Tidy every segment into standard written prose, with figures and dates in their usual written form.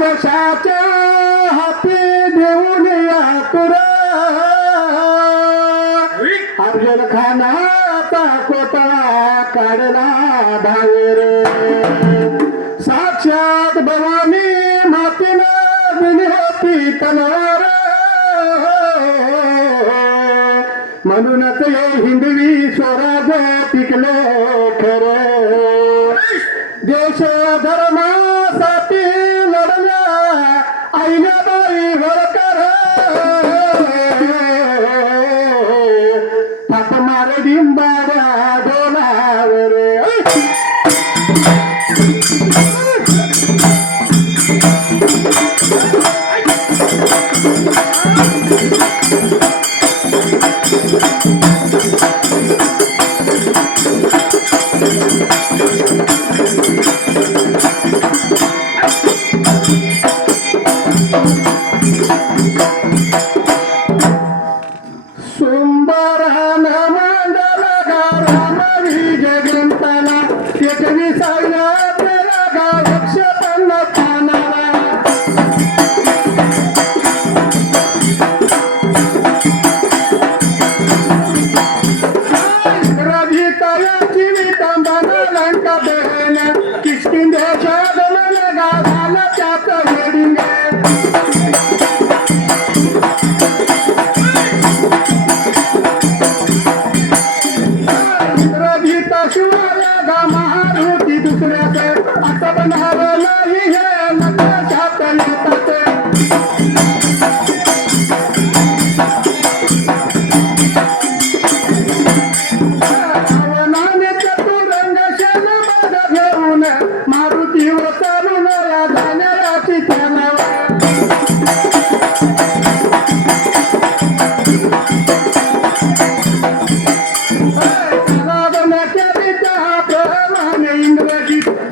आदशाच्या हाती देऊन यातुर अर्जुन खानाचा कोतळा काढला बाहेर साक्षात भवानी मातीनं दिली होती तलवार म्हणूनच हे हिंदवी स्वराज टिकले खरे देश धर्मासाठी लढल्या आईल्याबाई होळकर थाप मार डिंबाऱ्या डोलावर सोमवारान मंडल रामवी जगंताला 21व्या तेरा गावक्ष पन्नाला रवितायाची वितंबना लंका बहन किष्किंध्याच्या गमन गावाला त्यात वेडिंग महारुती दुसऱ्याच आता बनावं नाही हे नकाशात येतात रावणाने चतुरंग शेणबाद घेऊन मारुतीवर चालून या जाण्याची त्यानावर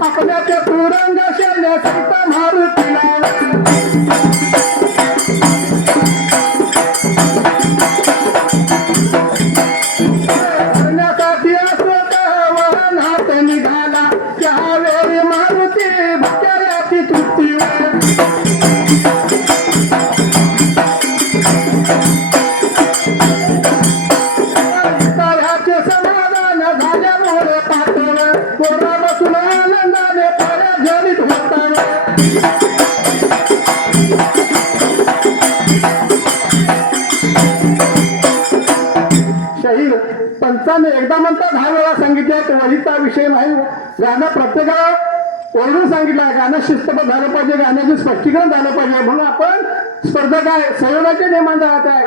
आपल्या चतुरंग शैल्यासहित मारुतीला करण्यासाठी अशोक वनात निघाला त्यावेळी मारुती भक्ताची तृप्ती समाधान झाल्यामुळे पाठवलं पोरा बसून आनंदाने पाया जनित होताना शहीद पंचाने एकदा म्हणतात 10 वेळा सांगितलं वहीचा विषय नाही गाणं प्रत्येकाला ओरडून सांगितलं गाणं शिस्तबद्ध झालं पाहिजे गाण्याचं स्पष्टीकरण झालं पाहिजे म्हणून आपण स्पर्धक आहे संयोगाचे नियमन जात आहे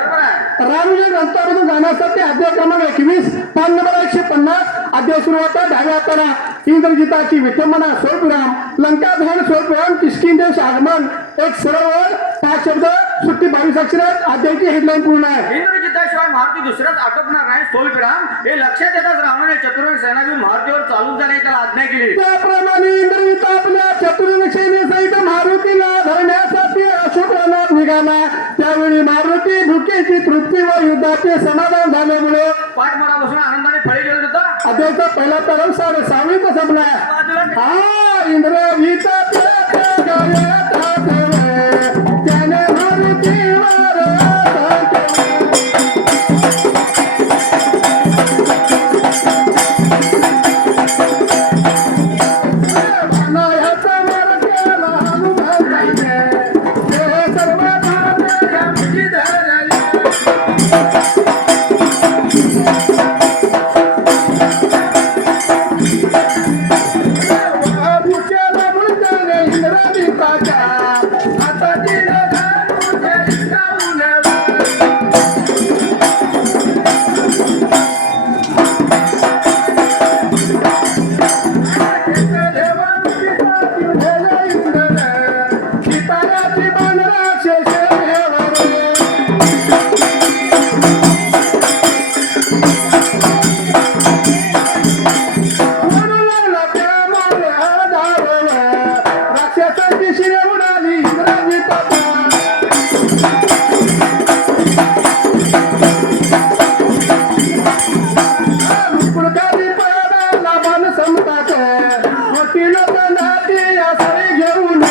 रामजी ग्रंथामधून गाण्यासाठी अध्याय क्रमांक 21 पान नंबर 150 अध्याय सुरू होता 10व्या पाना इंद्रजिताची विटंबना स्वल्पविराम लंका दहन स्वल्पविराम किष्किंधेश आगमन एक सरोवर 5 शब्द सुट्टी 22 अक्षरात अध्यायाची हेडलाईन पूर्ण आहे इंद्रजिताशिवाय मारुती दुसऱ्याच आटोपणार नाही स्वल्पविराम हे लक्षात येताच रावणाने चतुरंग सेना घेऊन मारुतीवर चालून जाण्याची त्याला आज्ञा केली त्याप्रमाणे इंद्रजित आपल्या चतुरंग सेनेसहित मारुतीला धरण्यासाठी अशोक वनात निघाला त्यावेळी मारुती भुकेची तृप्ती व युद्धाचे समाधान झाल्यामुळे पाठमोरा बसून आनंदाने फळे गेला होता अध्यायाचा पहिला तरम 6वीत संपला हा इंद्रजित त्याने मारुतीवर समतात मोठी लोक नाती असं घेऊन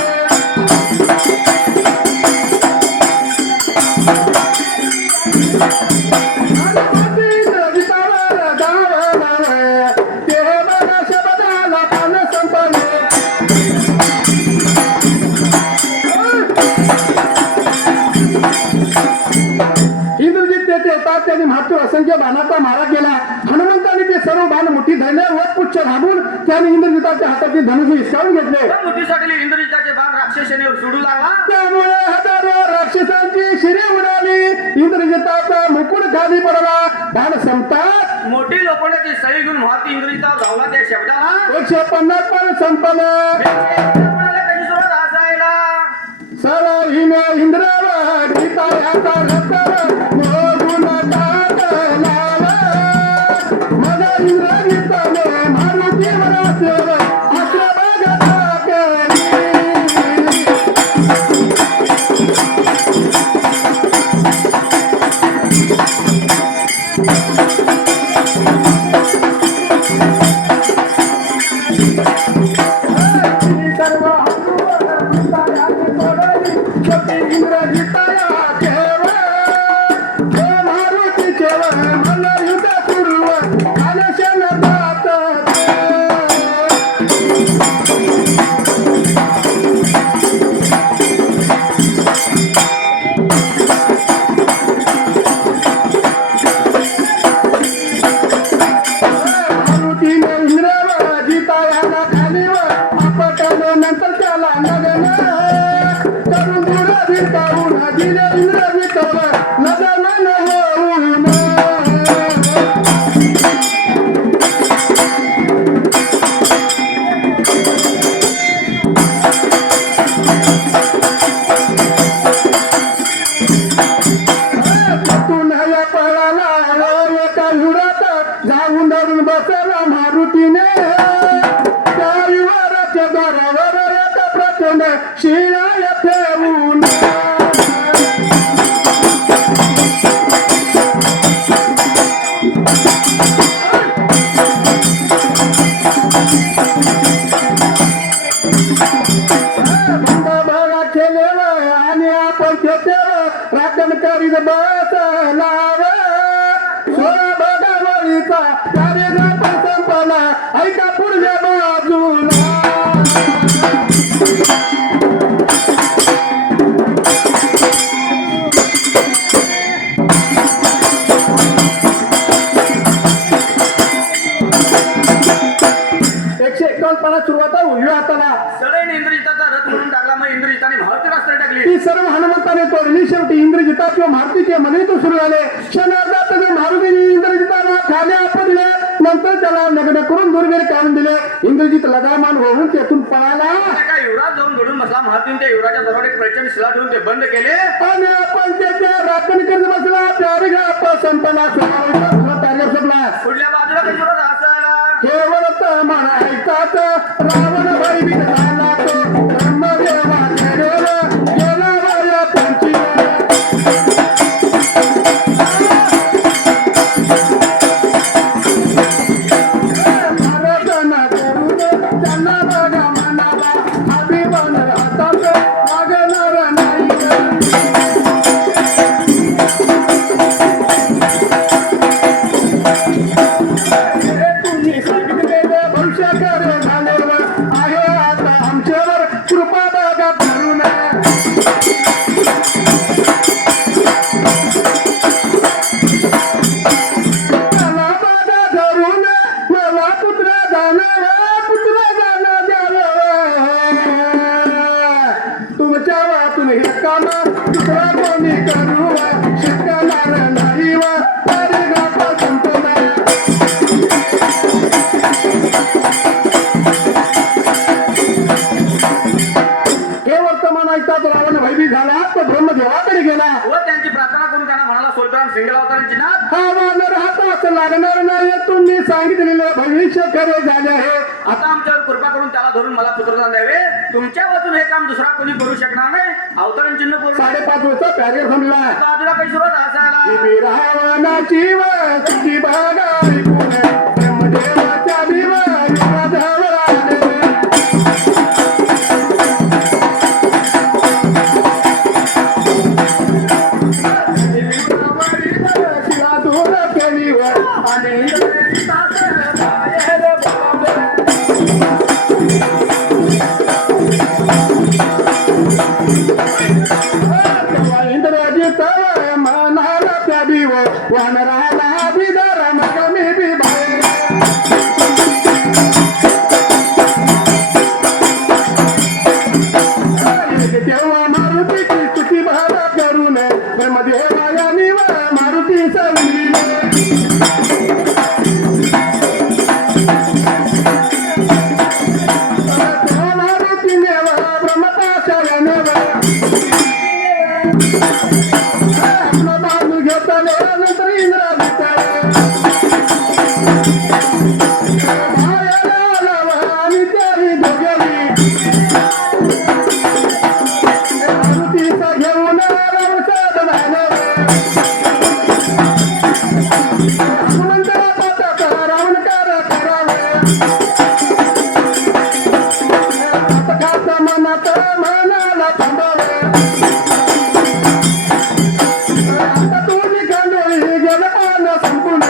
त्यात त्यांनी महात्मा असंख्य बाणाचा मारा केला. हनुमंताने ते सर्व बाण मुठी धरले व पुच्छ राबून त्याने इंद्रजिताच्या हातातील धनुष्य हिसकावून घेतले. मुठीसाठी इंद्रजिताचे बाण राक्षसाने सोडू लागला. त्यामुळे हजारो राक्षसांची शिरी उडाली. इंद्रजिताचा मुकुट खाली पडला. बाण संपतात मोठी लोखंडाची सळी घेऊन महाती इंद्रजितावर धावला. त्या शब्दाला 150 पण संपलं. कशी सुरुवात हसायला. सर हिने इंद्रावर गीतायाचा रस्त्यावर मोडून टाकला. मला इंद्रजिताने मारुतीवर असल्यावर आपल्या भागात केली. सर्व इंद्रजिताया केवळ मारुती केवळ मला युद्ध पूर्व आलशन जात. मारुतीने इंद्रावर जितायाला खालीवर आपटाने नंतर त्याला नगन करून दूर काढून दिले इंद्रजितावर नगन होऊन. या पळाला एका हुरात जाऊन धरून बसला मारुतीने. त्या युवराच्या दारावर एका प्रचंड शिळाय ठेवून. बंडबळा केलेलं आणि आपण खेळतेवर राखण करीत बसलाव. सोळा बघावळीचा कार्यक्रम संपला. ऐका पुढच्या बाजूला. एकशे 51 सुरुवात उजव्या हाताला. सळईने इंद्रजिताचा रथ म्हणून टाकला. मग इंद्रजिताने मारुती रस्त्यावर टाकली. ती सर्व हनुमंताने तोडली. शेवटी इंद्रजिता किंवा मारुतीचे मलित सुरू झाले. क्षणार्धात मारुतीने इंद्रजिताला खाली आपटले. नंतर त्याला नग्न करून दुर्गेर काढून दिले. इंद्रजित लगामान होऊन तेथून पळाला. एका युवराज जाऊन घडून बसला. महातीने त्या युवराच्या दरबार एक प्रचंड शिला ठेवून ते बंद केले. आणि आपण त्याचे राखण करीत बसला. पॅरेग्राफ संपला. पॅरेग्राफ संपला. पुढल्या बाजूला कशी सुरुवात हसायला. हे वरत मन ऐकतात रावण भयभीत झाला तो. ब्रह्मदेवा गेला वया पंचीवर. त्यांना बघा मनाला अभिमान हातात लागणार नाही. तुम्ही सांगितलेले भविष्याकडे झालेलं आहे. आता आमच्यावर कृपा बघा करून. मला बघा धरून मला पुत्र जाणार तुमच्या वाचून हे काम दुसरा कोणी करू शिकणार नाही. व परिग्राफ संपला. हे वर्तमान ऐकतात रावण भयभीत झाला. तो ब्रह्मदेवाकडे गेला. व त्यांची प्रार्थना करून त्यांना म्हणाला. सोलपेराम सिंगल अवतारांची नाथ. हा वानर हाता असं लागणार नाही. तुम्ही सांगितलेलं भविष्य खरे झाले आहे. आता आमच्यावर कृपा करून त्याला धरून मला पुत्रदान द्यावे. तुमच्या वाचून हे काम दुसरा कोणी करू शकणार नाही. अवतरण चिन्ह करून 5:30 वाजता पॅरेग्राफ संपला. बाजूला काही सुरुवात हसायला. रावणाची वस्ती बघावी पुणे. ब्रह्मदेवाच्या विवाहावर आले. शिला दूर केली आणि इंद्रजित मनाला त्या दिव वान रानात मनाला थांबव आता तुझी खांदोळी गेलं पान संपून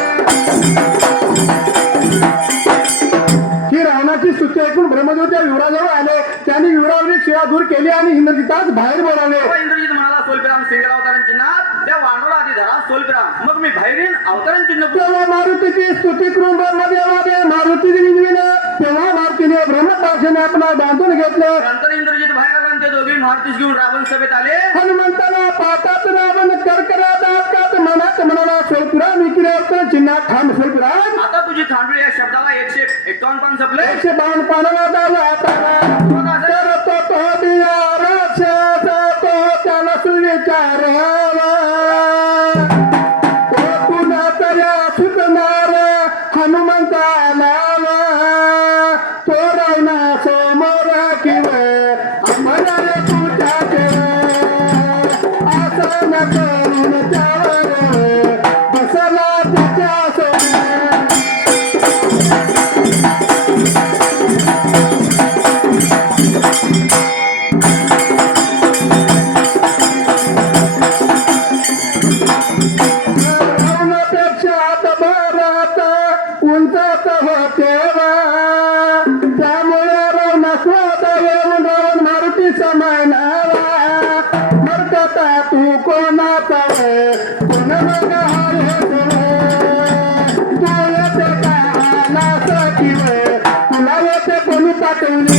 ही रावणाची स्तुती ऐकून ब्रह्मदेव त्या युवराजवळ आले त्यांनी युवरावरी शिळा दूर केली आणि इंद्रजितास बाहेर बोलावले तेव्हा इंद्रजित म्हणाला सोलपिराम सिंगल अवतारण चिन्हात त्या वानराला आधी धरा सोलपिराम मग मी बाहेरीन अवतारण चिन्ह तेव्हा मारुतीची स्तुती करून ब्रह्मदेवाने मारुतीची विनविलं तेव्हा मारुतीने ब्रह्मपाशाने आपला बांधून घेतले नंतर इंद्रजित बाहेर आला आणि ते दोघे मारुतीस घेऊन रावण सभेत आले हनुमंताला पाहतात रावण करकरात आटकात मनात म्हणाला सोलपुराम इकडे चिन्ह थांब सोलपुराम आता तुझी खांडोळी या शब्दाला 151 पान संपले 152 पानाला दावा हाताला करतो तो दिया राक्षस तो त्याला सुविचारावा तो कुणाचा या सुटणार हनुमंताला तो रावणा समोर किंवा म्हणाले तुझ्या असं न करून त्यावर बसला त्याच्या समोर रावणापेक्षा आता भारत उंचात होतेवा त्यामुळे रावणा स्वतः येऊन रावण मारुती समानावा मरकता तू कोणाचा कोण मग तू येते का आला किव तुला येते कोणी पाठवले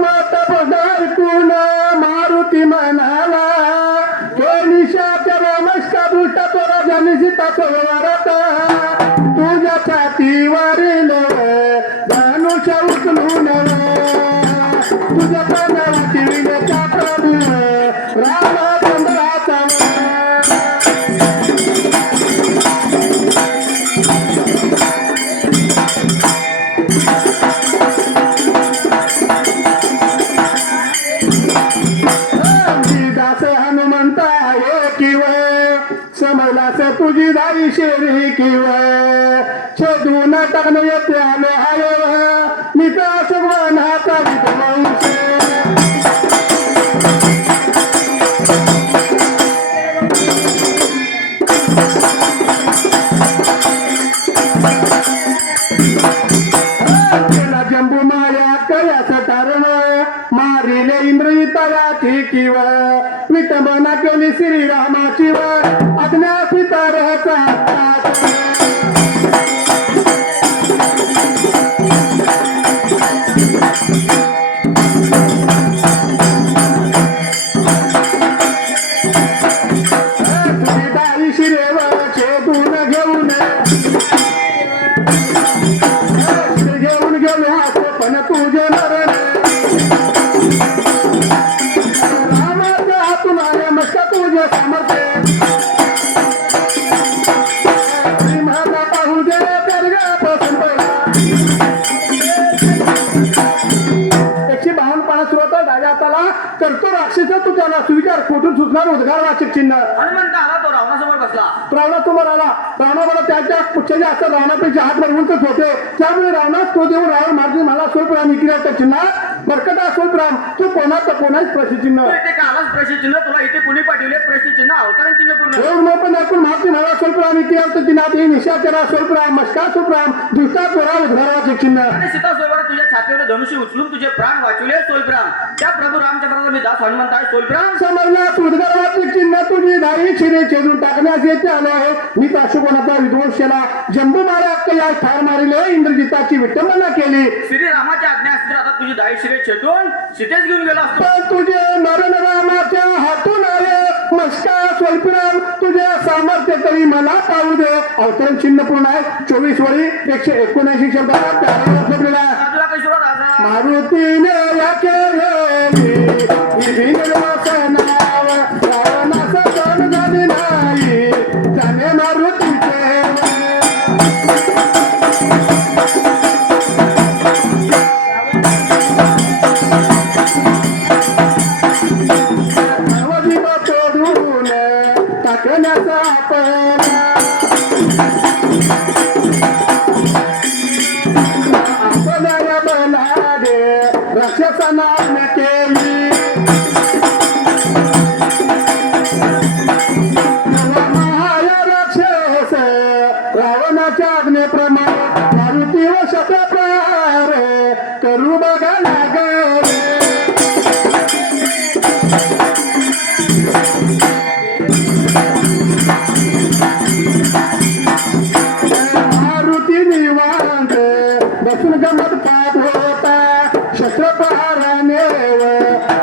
माता बघार कुण मारुती म्हणाला तो निशाच्या नमस्कार दृष्टा तो राजा निशिता सरोवरात तुझ्या छातीवरील धनुष्य उचलून तुझ्या पानावरती विण्याच्या प्रभू रामचंद्राचा दास हनुमंता ये किव समलास तुझी दाई शेरी किव छेदून टाकणं येते आलो हाय मित्र सुगवनाचा विद्वंस केला जंबू माया कयास तारण मारिले इंद्रजिताला किव विटंबना केली श्रीरामाची व अज्ञा सीतारचा दाई शिरेव छेदून घेऊन घेऊन गेलो असो पण तुझे मरण रामाच्या हातून आले मस्त तुझे सामर्थ्य श्रीमाता पाहू दे दर्गा पासून 152 पाना सुरुवात डाव्या हाताला करतो राक्षस तू त्याला स्वीकार कुठून सुचणार उद्गार वाचक चिन्ह हनुमंत आला तो रावणासमोर बसला रावणासमोर आला रावणाला त्याच्या पुच्छाचे असतात रावणापेक्षा हात भरवूनच होते त्यामुळे रावणास तो देऊन रावण मारते मला सोपराम इकडे चिन्ह बरकटा सोपराम तू कोणाचा कोणाच प्रश्नचिन्ह तू इथे का आलास प्रश्नचिन्ह तुला इथे कोणी पाठवले प्रश्नचिन्ह अवतरण चिन्ह पूर्ण एवढं पण ऐकून मारते मला सोपराम इकडे चिन्हात हे निशाचरा सोपराम मस्का सोपराम दुष्टा चोरा उद्गाराचे चिन्ह आणि सीता सोबत तुझ्या छातीवर धनुष्य उचलून तुझे प्राण वाचवले सोलप्राम त्या प्रभू रामचंद्राचा मी दास हनुमंत आहे सोलप्राम समजला उद्गाराचे चिन्ह तुझी दाई शिरे छेदून टाकण्यास येते आलो आहे मी अशोकोणाचा विध्वंस केला जंबू मारा या ठार मारिले इंद्रजिताची विटंबना केली श्रीरामाच्या आज्ञा असतील आता तुझी दाई शिरे छेदून सीतेच घेऊन गेला असतो पण तुझे मरण रामाच्या हातून आले मस्का स्वल्पराम तुझे सामर्थ्य तरी मला पाहू दे अवतरण चिन्ह पूर्ण आहे 24 वरी 179 शब्दात प्यारेला तुला काही सुरुवात आजा मारुतीने या केली नाव रावणाचा सण झाली नाही त्याने मारुतीचे राखण्याचा आपला आपल्या बनाडे राक्षसांना केली महाया राक्षस रावणाच्या आज्ञेप्रमाणे मारुती व शतप्रहार करू बघा लागले मारुती निवांत बसून गमत पाप होता शस्त्रप्रहाराने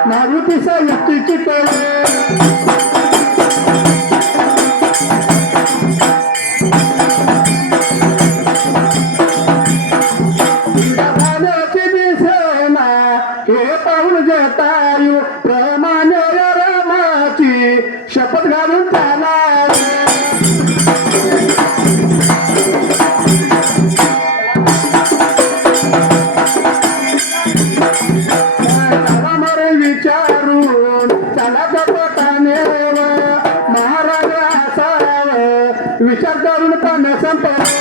मारुतीचा युक्तीची कळे हे पाहून जटायू प्रमाणे रामाची शपथ घालून त्याला विचारून त्याला कपटाने महाराज असावं विचार करून पाण्या संपले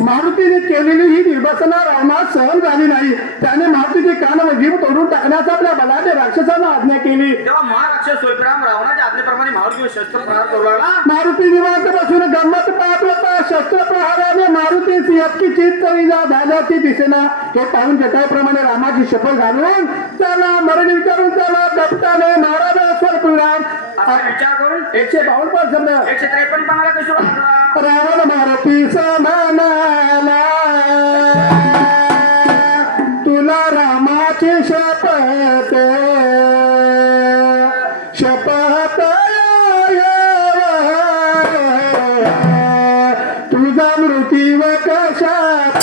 मारुतीने केलेली ही निर्वासना रावणास सहन झाली नाही त्याने मारुतीचे कान व जीव तोडून टाकण्याचा आपल्या बलाने राक्षसांना आज्ञा केली तेव्हा महाराक्षस सोयराम रावणाच्या आज्ञेप्रमाणे मारुतीवर शस्त्र प्रहार करू लागला मारुती निवांत बसून गंमत पाहत होता शस्त्रप्रहाराने मारुतीची इतकी चित्त इजा झाल्याची दिसेना हे पाहून जटाप्रमाणे रामाची शपथ घालून त्याला मरण विचारून त्याला कपटाने महाराज स्वरूपराम असा विचार करून 152 शब्द 153 चांगला कशी वाटला रावण मारुती समानाला तुला रामाची शपथ शपथ तुझा मृत्यू कशात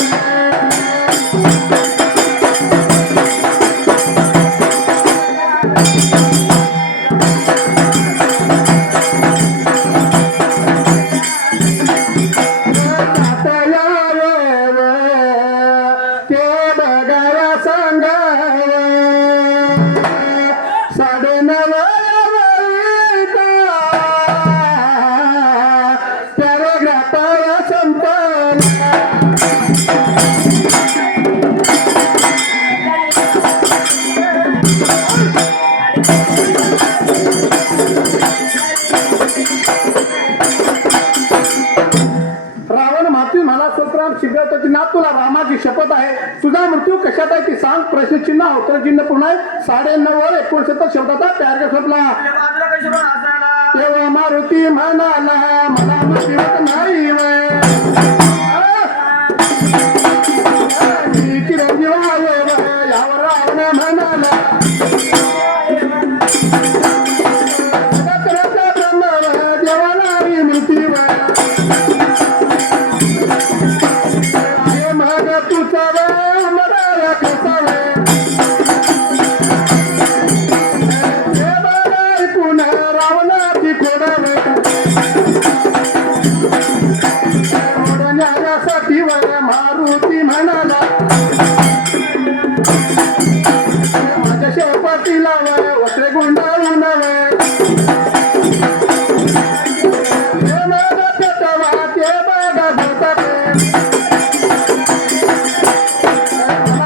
शिकवतो ना तुला रामाची शपथ आहे तुझा मृत्यू कशात आहे ती सांग प्रश्नचिन्ह उत्तरचिन्ह पूर्ण आहे 9:59 शब्दाचा पॅराग्राफ संपला बाजूला कशी असायला तेव्हा मारुती म्हणाला मला मृत्यू नाही चिरंजीव यावर रावण म्हणाला देवाला मृत्यू रावणाची खोडावे न्यायासाठी मारुती म्हणाला माझ्या शेपटीला वस्त्रे गुंडाळून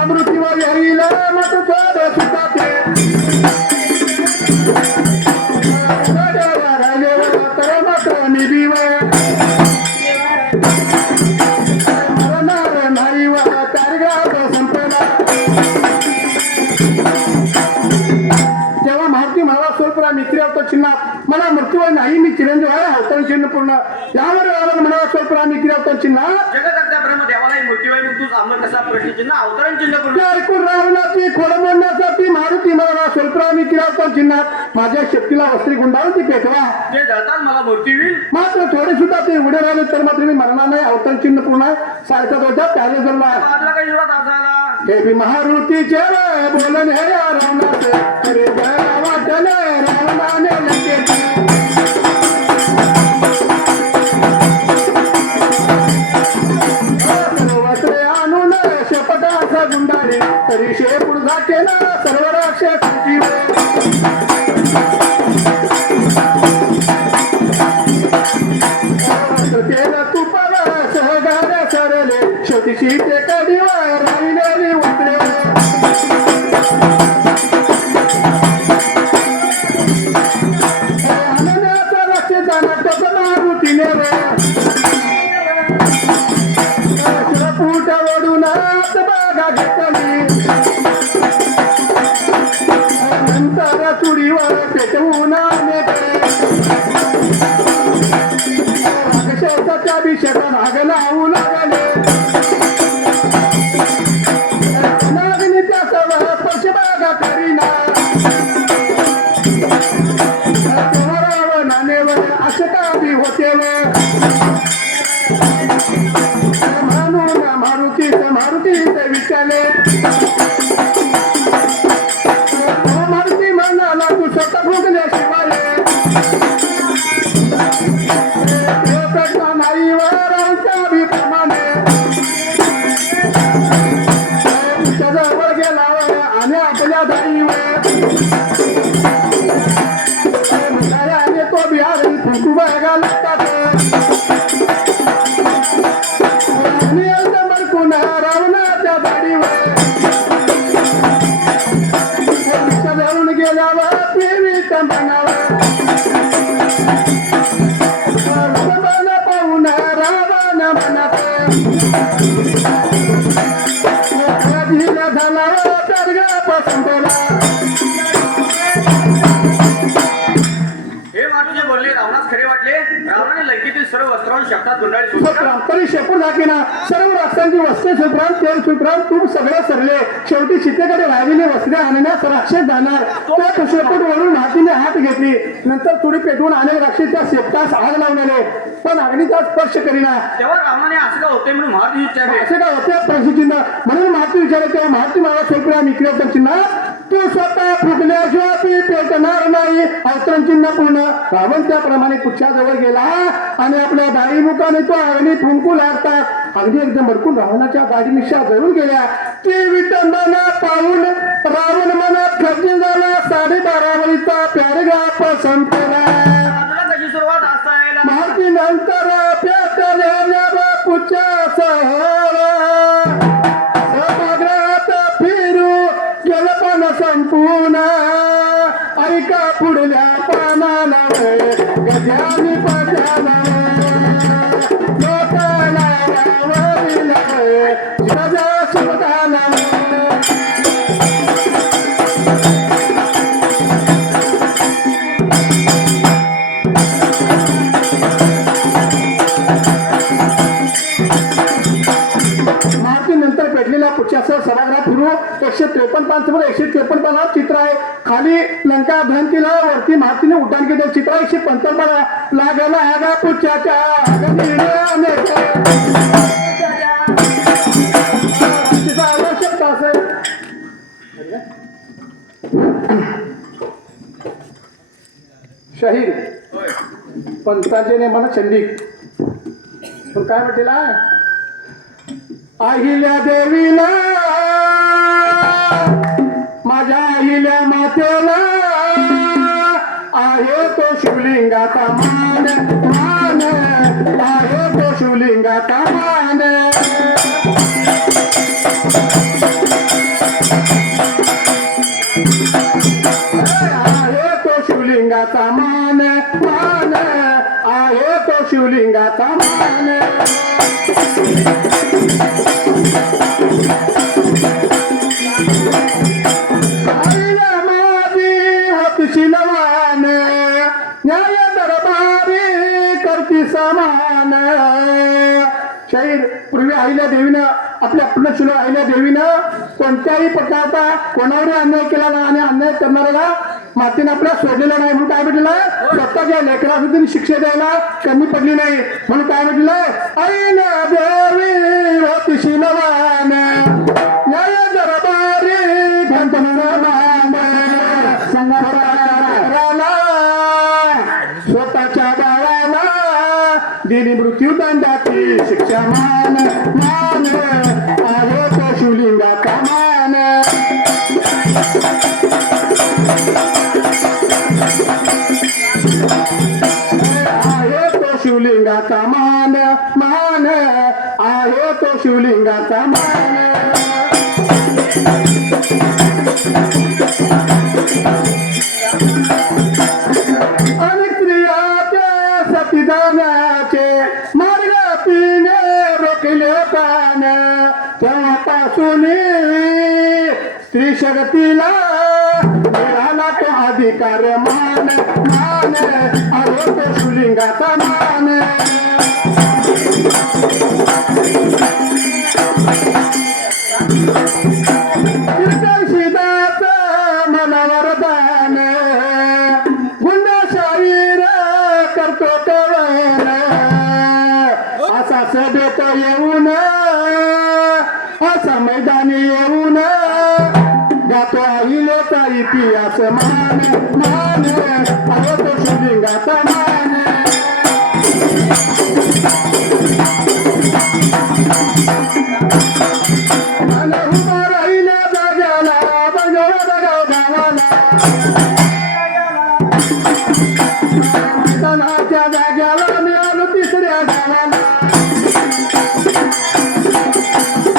मृत्यूवर येईल मत सुद्धा ते तेव्हा मारुती मला स्वरूपरा मित्री होतो चिन्हात मला मृत्यू नाही मी चिरंजीव आहे अवतरण चिन्ह पूर्ण यावर रावण मला स्वरूपरा मित्री होतो चिन्हात जगदत्ता ब्रह्म देवाला मृत्यू आहे मग तू सामर कसा प्रश्न चिन्ह अवतरण चिन्ह पूर्ण ऐकून रावणाची खोड मोडण्यासाठी मारुती मला स्वरूपरा मित्री होतो चिन्हात माझ्या शक्तीला वस्त्री गुंडाळून ती पेटवा ते जळतात मला मृत्यू होईल मात्र थोडे सुद्धा ते उडे राहिले तर मात्र मी मरणार नाही अवतरण चिन्ह पूर्ण आहे 7:30 त्याने जमला बाजूला काही असायला हे बी मारुतीचे बोलन हे रावणाचे अरे वाटले रावणाने लगेच वस्त्रे आणून शपथ पाठीशी ते कडीवर राहिलेली उतरे आनंदाचा रक्ष जाणार तो मारुतीने फूट ओढून आत बागा घेतली नंतर चुडीवर पेटवून राक्षसाच्या अभिषेका भाग लावू लागले नागनीच्या सर्व स्पर्श बागा करीना रावणाने अशकाभी होते म्हणून मारुतीचे विचारले मारुती म्हणाला तू स्वतः भोगल्याशिवाय नाही अभिप्रमाणे जवळ गेला आणि आपल्या दाईवर तो बिहार फुंकू बघा लागतात रावणाच्या दाढीवर जाऊन गेल्यावर पीडित म्हणावर पाहून रावण म्हणत झाला दर्गा संपला हे मातुजे बोलले रावणास खरे वाटले रावणाने लंकेतील सर्व वस्त्रांवर शब्दात गुंडाळी सुटली तरी शेपूट दाखिना सर्व राष्ट्रांची वस्त्रे सुप्रांत तेल सुप्रांत तूप सगळं सरले शेवटी सीतेकडे राहिलेली वस्त्रे आणण्यास राक्षस जाणार त्या शेपूट वरून हातीने हात घेतली नंतर तुडी पेटवून अनेक राक्षस त्या शेपटास आग लावलेले पण अग्नीचा स्पर्श करीना तेव्हा रावणाने असं का होते म्हणून महाराज विचारले असे काय होते प्रसिद्धिंना म्हणून महाराज विचारले तेव्हा महाराज मला सोपड्या मिक्रिया चिन्ह तू स्वतः फुगल्याशिवाय ती पेटणार नाही अवतरण चिन्ह पूर्ण रावण त्याप्रमाणे पुच्छाजवळ गेला आणि आपल्या दाढी मुखाने तो अग्नी फुंकू लागतात अगदी एकदम भडकून रावणाच्या गाडी निशा जळून गेल्या ती विटंबना पाहून रावण मनात खर्ची झाला 12:30 वळीचा पॅरेग्राफ संपला रावणाला कशी सुरुवात असायला महाराज नंतर पेटलेल्या बापूच्या सभागृहात फिरू गेलं पण संपूर्ण ऐका पुढल्या पानाला गजानी पजाला लोकाला रावणीला गजा सुधाला नंतर पेटलेल्या पुच्छासह सभागृहात फिरू 153 पानांवर 153 पानावर चित्र आहे खाली लंका दहन केलं वरती महातीने उड्डाण केलं चित्र 155 लागला आगा पुच्छाच्या आवश्यकता असेल शहीद पंतांचे मला चंडी पण काय म्हटलेलं आहे अहिल्या देवीला माझ्या अहिल्या मातेला आहे तो शिवलिंगाचा मान मान आहे तो शिवलिंगाचा मान आहे तो शिवलिंगाचा मान मान आहे तो शिवलिंगाचा मान शिलवान न्याय दरबारी करती समान शहीद पूर्वी अहिल्या देवीनं आपल्या पूर्णशिल अहिल्या देवीनं कोणत्याही प्रकारचा कोणावर अन्याय केला नाही आणि अन्याय करणाऱ्याला मातीने आपल्या सोडलेला नाही म्हणून काय म्हटलेलं स्वतःच्या लेकराला तिने शिक्षा द्यायला कमी पडली नाही म्हणून काय म्हटलेलं अहिल्या देवी होती शिलवान न्याय दरबारी स्वतःच्या बाळाला दिली मृत्यूदंडाची शिक्षा मान मान आहे तो शिवलिंगाचा मान आहे तो शिवलिंगाचा मान मान आहे तो शिवलिंगाचा शिवलिंगाचा मान अनेक स्त्रियाचे सतीदानाचे मार्ग पिणे रोखले प्राण तेव्हापासून स्त्री शक्तीला मिळाला तो अधिकार मान मान आलो तो शिवलिंगाचा मान शिदाचं मला वरदान गुंडशाहीर करतो कळण असा सभेत येऊन असा मैदानी येऊन गातो आईलोचा इतिहास मान मान आलो तो शिवलिंगाचा मान मला उभा राहिल्या जाग्याला बंगला गावाला मैदानाच्या जाग्याला मी आलो तिसऱ्या गावाला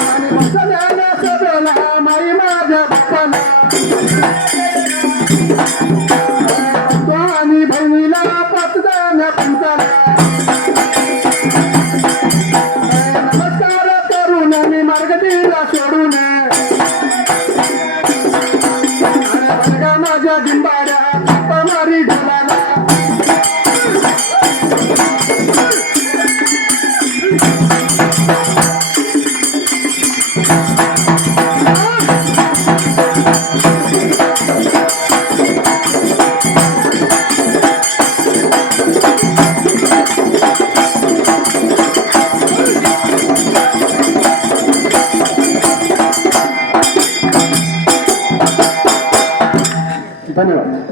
आणि बसल्याला सभेला माई माझ्या बाप्पाला तो आणि बहिणीला पाचदान पंचाला नमस्कार करून मी मार्ग दिला सोडून अरे बरगा माझ्या डिंबाऱ्या मारी ढोलाला